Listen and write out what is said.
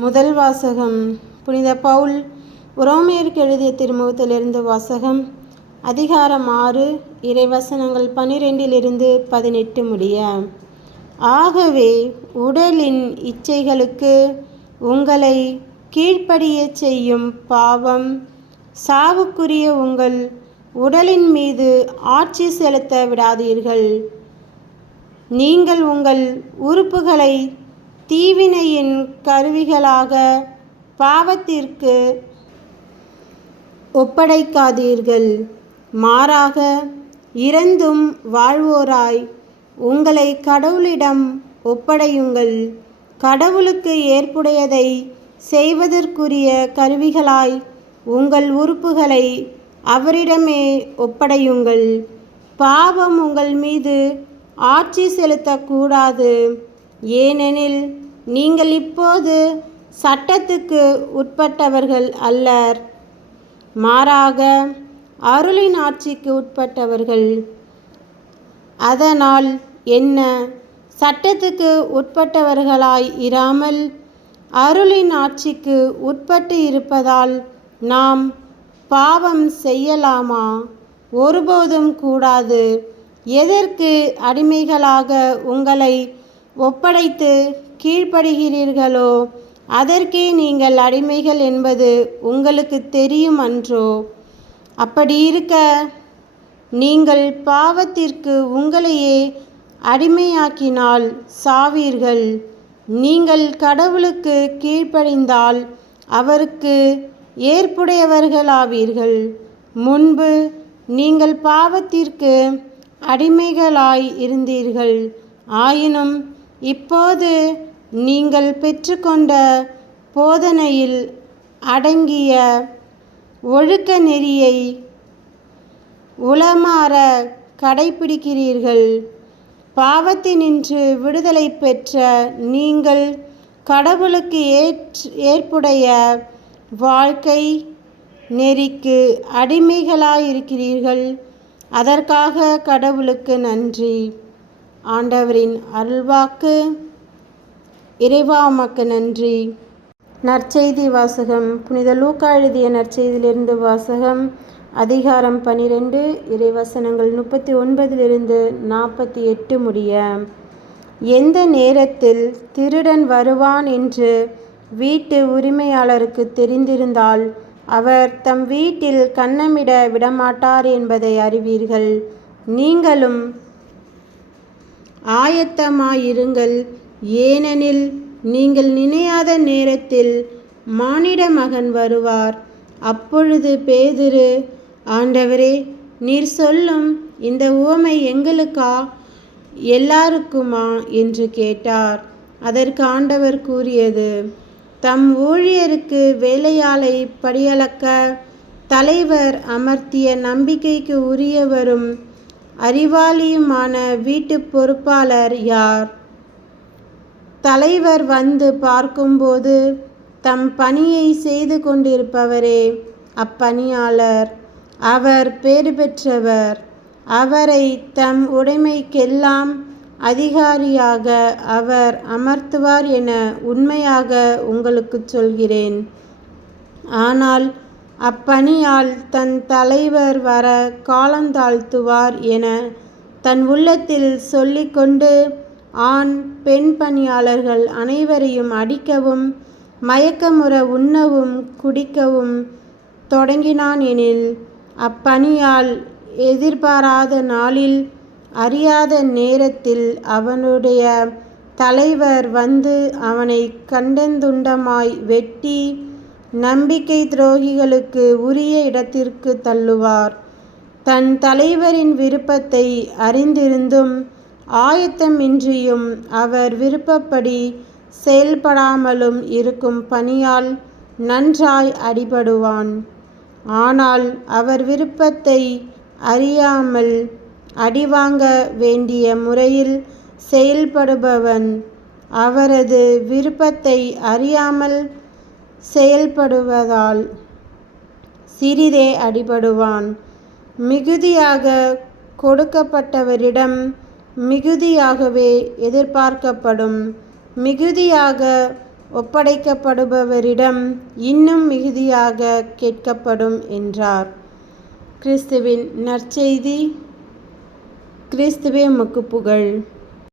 முதல் வாசகம். புனித பவுல் உரோமையருக்கு எழுதிய திருமுகத்திலிருந்து வாசகம். அதிகாரம் ஆறு இறைவசனங்கள் பனிரெண்டிலிருந்து பதினெட்டு முடிய. ஆகவே உடலின் இச்சைகளுக்கு உங்களை கீழ்ப்படியச் செய்யும் பாவம் சாவுக்குரிய உங்கள் உடலின் மீது ஆட்சி செலுத்த விடாதீர்கள். நீங்கள் உங்கள் உறுப்புகளை தீவினையின் கருவிகளாக பாவத்திற்கு ஒப்படைக்காதீர்கள். மாறாக இறந்தும் வாழ்வோராய் உங்களை கடவுளிடம் ஒப்படையுங்கள். கடவுளுக்கு ஏற்புடையதை செய்வதற்குரிய கருவிகளாய் உங்கள் உறுப்புகளை அவரிடமே ஒப்படையுங்கள். பாவம் உங்கள் மீது ஆட்சி செலுத்தக்கூடாது. ஏனெனில் நீங்கள் இப்போது சட்டத்துக்கு உட்பட்டவர்கள் அல்லர். மாறாக அருளின் ஆட்சிக்கு உட்பட்டவர்கள். அதனால் என்ன? சட்டத்துக்கு உட்பட்டவர்களாய் இராமல் அருளின் ஆட்சிக்கு உட்பட்டு இருப்பதால் நாம் பாவம் செய்யலாமா? ஒருபோதும் கூடாது. எதற்கு அடிமைகளாக உங்களை ஒப்படைத்து கீழ்ப்படுகிறீர்களோ அதற்கே நீங்கள் அடிமைகள் என்பது உங்களுக்கு தெரியும் அன்றோ? அப்படி இருக்க நீங்கள் பாவத்திற்கு உங்களையே அடிமையாக்கினால் சாவீர்கள். நீங்கள் கடவுளுக்கு கீழ்ப்படிந்தால் அவருக்கு ஏற்புடையவர்களாவீர்கள். முன்பு நீங்கள் பாவத்திற்கு அடிமைகளாய் இருந்தீர்கள். ஆயினும் இப்போது நீங்கள் பெற்றுக்கொண்ட போதனையில் அடங்கிய ஒழுக்க நெறியை உளமாற கடைபிடிக்கிறீர்கள். பாவத்தினின்று விடுதலை பெற்ற நீங்கள் கடவுளுக்கு ஏற் ஏற்புடைய வாழ்க்கை நெறிக்கு அடிமைகளாயிருக்கிறீர்கள். அதற்காக கடவுளுக்கு நன்றி. ஆண்டவரின் அருள்வாக்கு. இறைவா உமக்கு நன்றி. நற்செய்தி வாசகம் புனித லூக்கா எழுதிய நற்செய்தியிலிருந்து வாசகம் அதிகாரம் பனிரெண்டு இறைவசனங்கள் முப்பத்தி ஒன்பதிலிருந்து நாற்பத்தி எட்டு முடிய எந்த நேரத்தில் திருடன் வருவான் என்று வீட்டு உரிமையாளருக்கு தெரிந்திருந்தால் அவர் தம் வீட்டில் கண்ணமிட விடமாட்டார் என்பதை அறிவீர்கள். நீங்களும் ஆயத்தமாயிருங்கள். ஏனெனில் நீங்கள் நினையாத நேரத்தில் மானிட மகன் வருவார். அப்பொழுது பேதுரு ஆண்டவரே நீர் சொல்லும் இந்த உவமை எங்களுக்கா? எல்லாருக்குமா? என்று கேட்டார். அதற்கு ஆண்டவர் கூறியது தம் ஊழியருக்கு வேலையாளை படியளக்க தலைவர் அமர்த்திய நம்பிக்கைக்கு உரியவரும் அறிவாளியுமான வீட்டு பொறுப்பாளர் யார்? தலைவர் வந்து பார்க்கும்போது தம் பணியை செய்து கொண்டிருப்பவரே அப்பணியாளர். அவர் பேறு பெற்றவர். அவரை தம் உடைமைக்கெல்லாம் அதிகாரியாக அவர் அமர்த்துவார் என உண்மையாக உங்களுக்கு சொல்கிறேன். ஆனால் அப்பணியால் தன் தலைவர் வர காலந்தாழ்த்துவார் என தன் உள்ளத்தில் சொல்லிக்கொண்டு ஆண் பெண் பணியாளர்கள் அனைவரையும் அடிக்கவும் மயக்கமுற உண்ணவும் குடிக்கவும் தொடங்கினான் எனில் அப்பணியால் எதிர்பாராத நாளில் அறியாத நேரத்தில் அவனுடைய தலைவர் வந்து அவனை கண்டந்துண்டமாய் வெட்டி நம்பிக்கை துரோகிகளுக்கு உரிய இடத்திற்கு தள்ளுவார். தன் தலைவரின் விருப்பத்தை அறிந்திருந்தும் ஆயத்தமின்றியும் அவர் விருப்பப்படி செயல்படாமலும் இருக்கும் பணியால் நன்றாய் அடிபடுவான். ஆனால் அவர் விருப்பத்தை அறியாமல் அடிவாங்க வேண்டிய முறையில் செயல்படுபவன் அவரது விருப்பத்தை அறியாமல் செயல்படுவதால் சிறிதே அடிபடுவான். மிகுதியாக கொடுக்கப்பட்டவரிடம் மிகுதியாகவே எதிர்பார்க்கப்படும். மிகுதியாக ஒப்படைக்கப்படுபவரிடம் இன்னும் மிகுதியாக கேட்கப்படும் என்றார். கிறிஸ்துவின் நற்செய்தி கிறிஸ்துவே முக்குப்புகழ் புகழ்.